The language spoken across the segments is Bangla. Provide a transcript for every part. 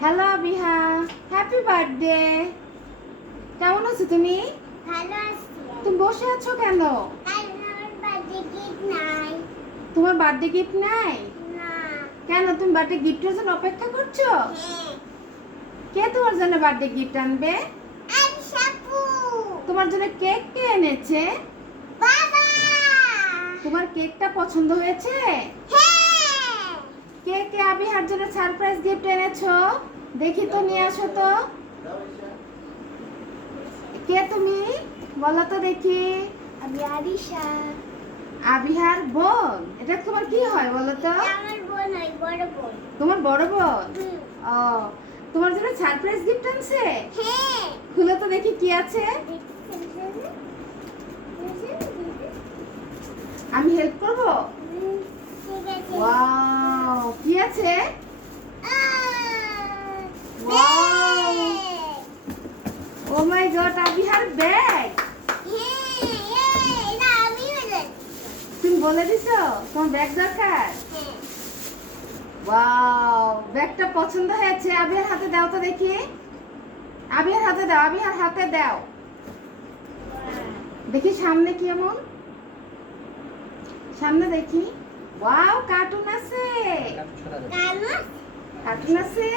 হ্যালো বিহা হ্যাপি বার্থডে কেমন আছো তুমি? ভালো আছি। তুমি বসে আছো কেন? তোমার বার্থডে গিফট নাই? কেন? তুমি বার্থডে গিফটের জন্য অপেক্ষা করছ? হ্যাঁ। কে তোমার জন্য বার্থডে গিফট আনবে? তোমার জন্য কেক কে এনেছে? তোমার কেকটা পছন্দ হয়েছে? হ্যাঁ কে কে আবিহার জন্য সারপ্রাইজ গিফট এনেছো? দেখি তো নিয়ে আসো তো। কে তুমি? বলো তো দেখি। আমি আরিশা। আবিহার বোন? এটা তোমার কি হয় বলো তো? আমার বোন হয় বড় বোন। তোমার বড় বোন? ও তোমার জন্য সারপ্রাইজ গিফট আনছে? হ্যাঁ। খুলে তো দেখি কি আছে। আমি হেল্প করব? ঠিক আছে। ওয়াও। কি আছে! Bag. Oh my God bag এটা আমিও জানি। তুমি বলে দিছো তোমার ব্যাগ দরকার। ওয়াও ব্যাগটা পছন্দ হয়েছে আবিহার হাতে দাও তো দেখি আবিহার হাতে দাও আবিহার হাতে দাও দেখি সামনে কি এমন সামনে দেখি ওয়াও কার্টুন আছে। কার্টুন আছে।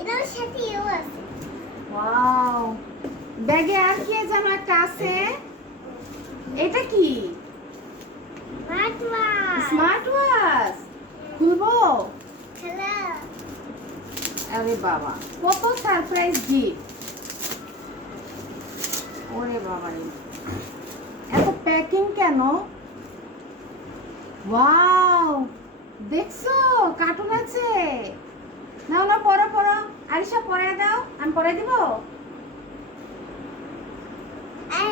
এটার সাথে এও আছে। ওয়াও ব্যাগে আর কি যেন একটা আছে। এটা কি. স্মার্ট ওয়াচ খুলবো. আরে বাবা কত সারপ্রাইজ গিফট ওরে বাবা এত প্যাকিং কেন? ওয়াও দেখছ? কার্টুন আছে। নাও না পড়ো পড়ো। আরিশা পড়ায় দাও। আমি পড়াই দিব? আর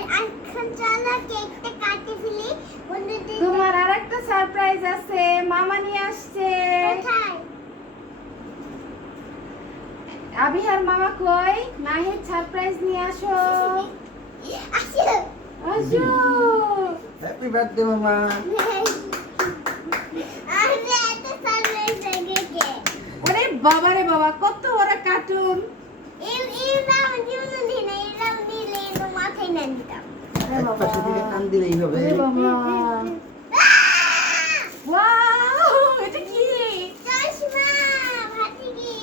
তোমার আর একটা সারপ্রাইজ আছে। মামা নিয়ে আসছে। কোথায়? আবিহার মামা কই? নাহিদ সারপ্রাইজ নিয়ে আসো। আসো। আসো। হ্যাপি বার্থডে মামা আমি এত সারপ্রাইজ লেগেছে ওরে বাবা রে বাবা কত বড় কার্টুন এই এই নাম জীবন দিন এই নাম দিলে তো মাথায় না দিতাম আরে এক বাবা পাশে থেকে টান দিলেই হবে ওরে বাবা। ওয়াও এটা কি? চশমা ভাতি কি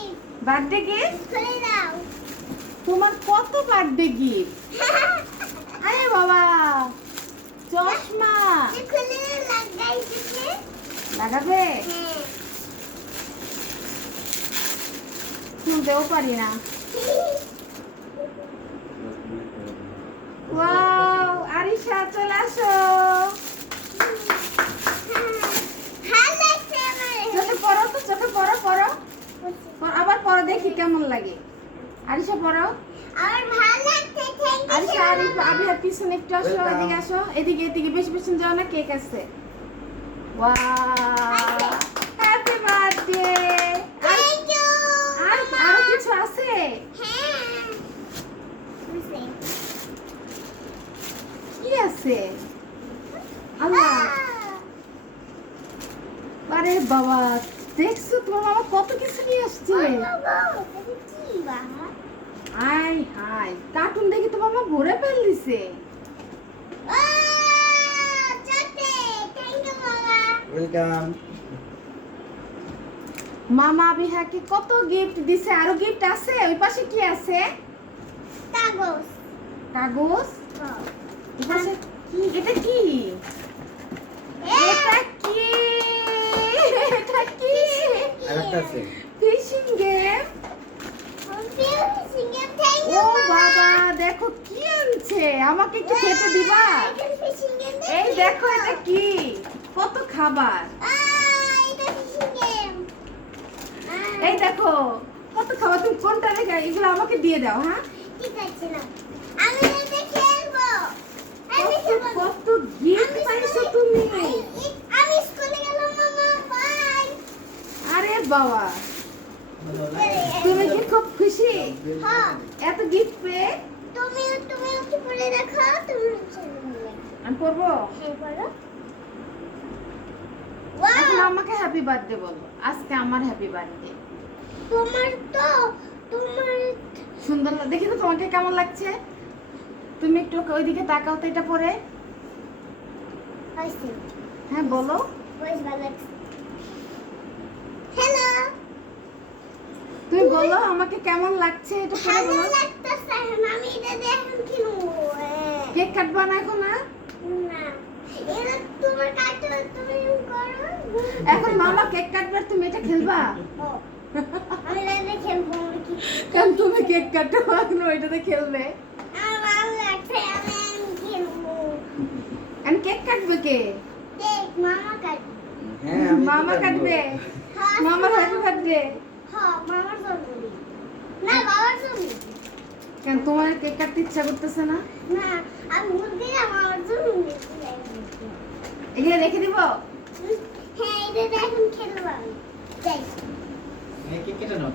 বার্থডে গিফট খুলে দাও। তোমার কত বার্থডে গিফট আরে বাবা। চশমা। খুলে লাগাই দিতে লাগাবে? হ্যাঁ। খুলতেও পারি না ওয়াও আরিশা চলে আসো ভালো লাগছে আমার চোখে পড়ো তো চোখে পড়ো পড়ো। পড়ো, আবার পড়ো দেখি কেমন লাগে। আরিশা পড়ো। আরিশা আর একটু পিছনে একটু আসো এদিকে আসো। এদিকে এদিকে বেশি পিছনে যাও না কেক আছে। ওয়াও হ্যাপি বার্থডে কিছু আছে? হ্যাঁ কি আছে? আল্লাহ। আরে বাবা দেখছ তোমার মামা কত কিছু নিয়ে আসছে? বাবা আই হাই কার্টুন দেখি তোমার মামা ভরে ফেল দিছে ও চটে থ্যাংক ইউ বাবা। ওয়েলকাম মামা বিহাকে কত গিফট দিছে? আরও গিফট আছে? ওই পাশে কি আছে? কাগজ। কাগজ? এই পাশে কি? এটা কি? এটা কি? এটা কি? আর একটা আছে। Fishing game? ও বাবা দেখো কি আনছে। আমাকে একটু খেতে দিবা? এই দেখো এটা কি? কত খাবার। এই দেখো কত খাবার তুমি কোনটা রেখে এগুলো আমাকে দিয়ে দাও হ্যাঁ? ঠিক আছে না আমি এটা খেলব। আমি কত গিফট পাইছো তুমি? আমি স্কুলে গেলাম মামা বাই আরে বাবা তুমি কি খুব খুশি? হ্যাঁ। এত গিফট পেয়ে? তুমি তুমি একটু পরে রাখো তুমি আমি পড়ব? হ্যাঁ বলো। ওয়াও আমাকে হ্যাপি বার্থডে বলো। আজকে আমার হ্যাপি বার্থডে তোমার তো তোমার সুন্দর দেখি তো তোমাকে কেমন লাগছে। তুমি একটু ওইদিকে তাকাও তো এটা পরে। হ্যাঁ বলো। হ্যালো তুমি বলো আমাকে কেমন লাগছে এটা পরে ভালো বলো। লাগতেছে আমি এটা দেখুন কিনবো কেক কাটবা না এখন না? এখন মামা কেক কাটবার তুমি এটা খেলবা? আমি খেলব আমি কি কারণ তুমি কেক কাটো? এখন ওইটাতে খেলবে। আমার ভালো লাগছে আমি আমি খেলব এখন কেক কাটবে কে? মামা কাট হ্যাঁ মামা কাটবে। হ্যাঁ, মামার হ্যাপি বার্থডে হ্যাঁ মামার জন্মদিন না বাবার জন্মদিন কেন তোমার কেক কাটতে ইচ্ছা করতেছে না? না আমি বলতে আমার জন্মদিন এখানে রেখে দিব? হ্যাঁ এটা এখন খেলব আমি। কেক কেটে নাও